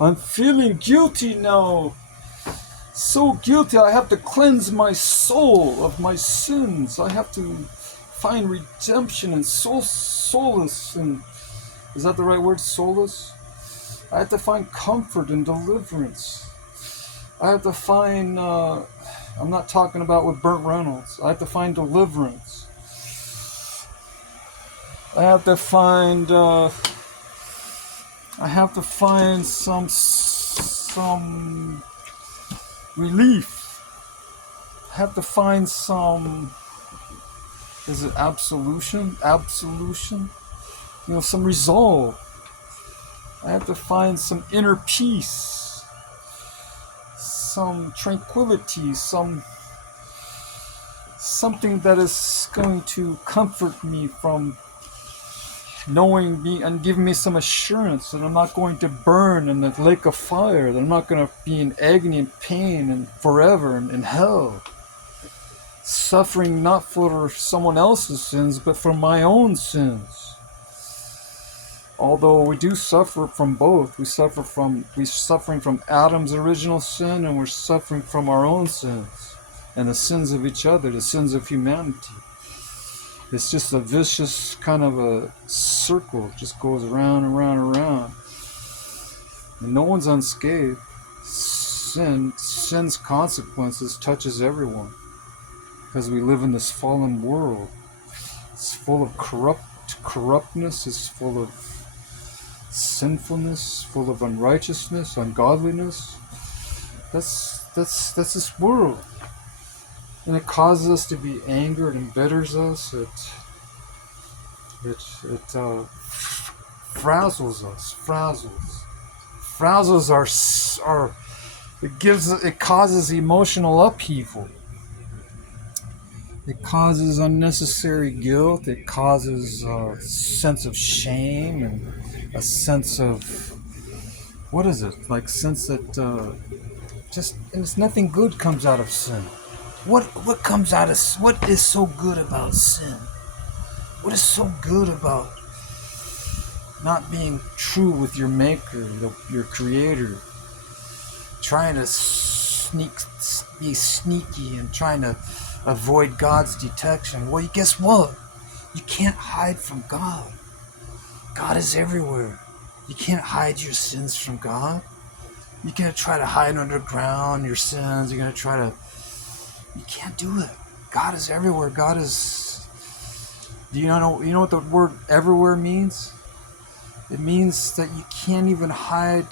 I'm feeling guilty now. So guilty, I have to cleanse my soul of my sins. I have to find redemption and solace. And is that the right word? Solace? I have to find comfort and deliverance. I have to find, I'm not talking about with Burt Reynolds. I have to find deliverance. I have to find, some relief. I have to find some, is it absolution? Absolution? Some resolve. I have to find some inner peace, some tranquility, something that is going to comfort me from knowing me and give me some assurance that I'm not going to burn in the lake of fire, that I'm not going to be in agony and pain and forever in hell, suffering not for someone else's sins but for my own sins. Although we do suffer from both. We're suffering from Adam's original sin, and we're suffering from our own sins and the sins of each other, the sins of humanity. It's just a vicious kind of a circle. It just goes around and around and around. And no one's unscathed. Sin's consequences touches everyone. Because we live in this fallen world. It's full of corruptness. It's full of sinfulness, full of unrighteousness, ungodliness. That's this world. And it causes us to be angered and bitters us. It frazzles us. Frazzles our. It causes emotional upheaval. It causes unnecessary guilt. It causes a sense of shame and a sense of, what is it? Like sense that and it's nothing good comes out of sin. What is so good about sin? What is so good about not being true with your maker, your creator? Trying to be sneaky and trying to avoid God's detection. Well, guess what? You can't hide from God. God is everywhere. You can't hide your sins from God. You're going to try to hide underground your sins. You're going to try to... You can't do it. God is everywhere. God is... Do you know what the word everywhere means? It means that you can't even hide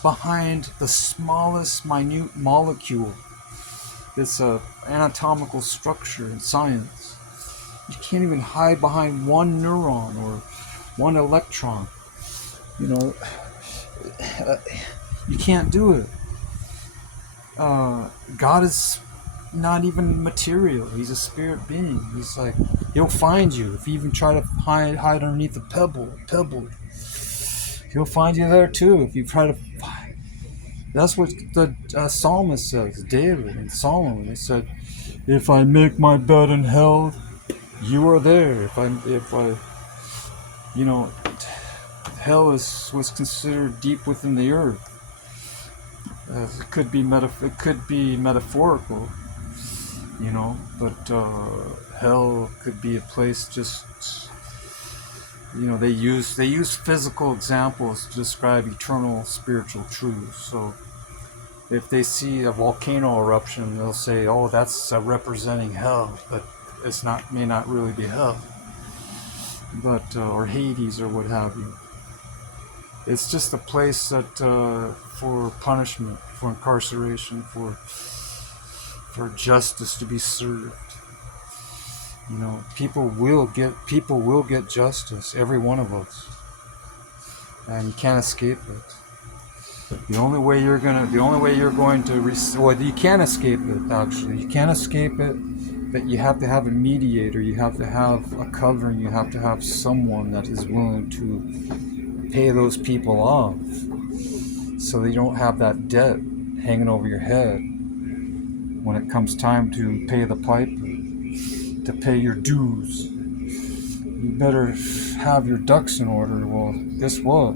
behind the smallest minute molecule. It's an anatomical structure in science. You can't even hide behind one neuron or one electron. You can't do it. God is not even material. He's a spirit being. He's like, he'll find you. If you even try to hide underneath a pebble, he'll find you there too. If you try to find. That's what the psalmist says, David and Solomon. He said, if I make my bed in hell, you are there. Hell was considered deep within the earth. It could be metaphorical, but hell could be a place just, they use physical examples to describe eternal spiritual truths. So if they see a volcano eruption, they'll say, oh, that's representing hell, but may not really be hell, but or Hades or what have you. It's just a place that for punishment, for incarceration, for justice to be served. People will get justice, every one of us, and you can't escape it. The only way you're going to you can't escape it. Actually, you can't escape it. But you have to have a mediator. You have to have a covering. You have to have someone that is willing to pay those people off, so they don't have that debt hanging over your head when it comes time to pay the piper, to pay your dues. You better have your ducks in order. Well, guess what?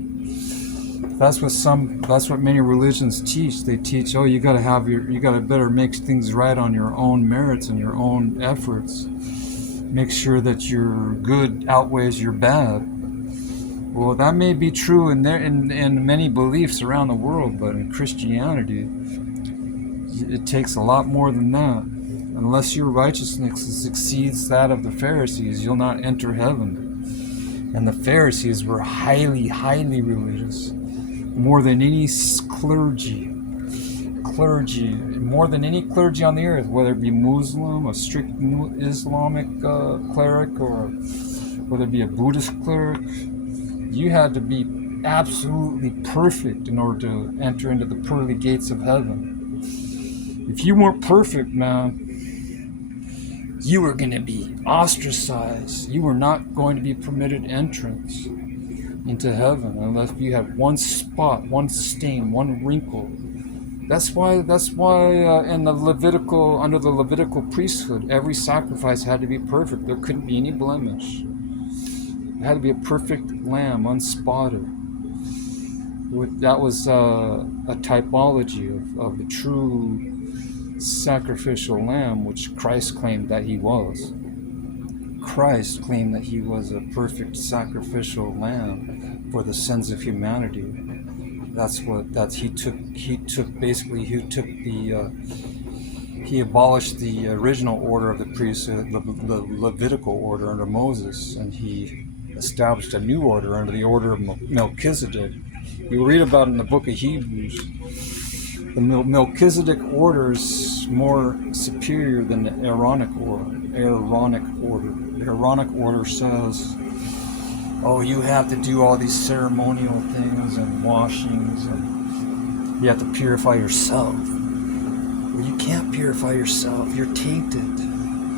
That's what many religions teach. They teach, oh, you gotta better make things right on your own merits and your own efforts. Make sure that your good outweighs your bad. Well, that may be true in many beliefs around the world, but in Christianity, it takes a lot more than that. Unless your righteousness exceeds that of the Pharisees, you'll not enter heaven. And the Pharisees were highly, highly religious, more than any clergy, more than any clergy on the earth, whether it be Muslim, a strict Islamic cleric, or whether it be a Buddhist cleric. You had to be absolutely perfect in order to enter into the pearly gates of heaven. If you weren't perfect, man, you were going to be ostracized. You were not going to be permitted entrance into heaven unless you had one spot, one stain, one wrinkle. That's why in the under the Levitical priesthood, every sacrifice had to be perfect. There couldn't be any blemish. It had to be a perfect lamb, unspotted. That was a typology of the true sacrificial lamb, which Christ claimed that he was. Christ claimed that he was a perfect sacrificial lamb for the sins of humanity. He abolished the original order of the priesthood, the Levitical order under Moses, and he established a new order under the order of Melchizedek. You read about it in the book of Hebrews. The Melchizedek order is more superior than the Aaronic order. The Aaronic order says, oh, you have to do all these ceremonial things and washings, and you have to purify yourself. Well, you can't purify yourself. You're tainted.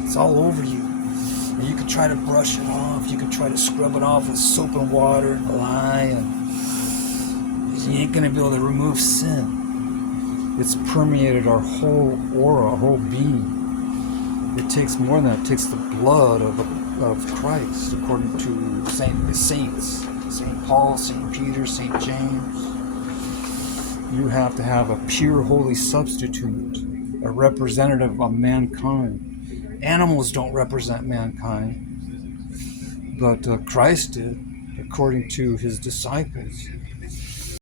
It's all over you. And you can try to brush it off. You can try to scrub it off with soap and water and lye, and you ain't going to be able to remove sin. It's permeated our whole aura, our whole being. It takes more than that. It takes the blood of Christ, according to the saints, St. Paul, St. Peter, St. James. You have to have a pure, holy substitute, a representative of mankind. Animals don't represent mankind, but Christ did, according to his disciples.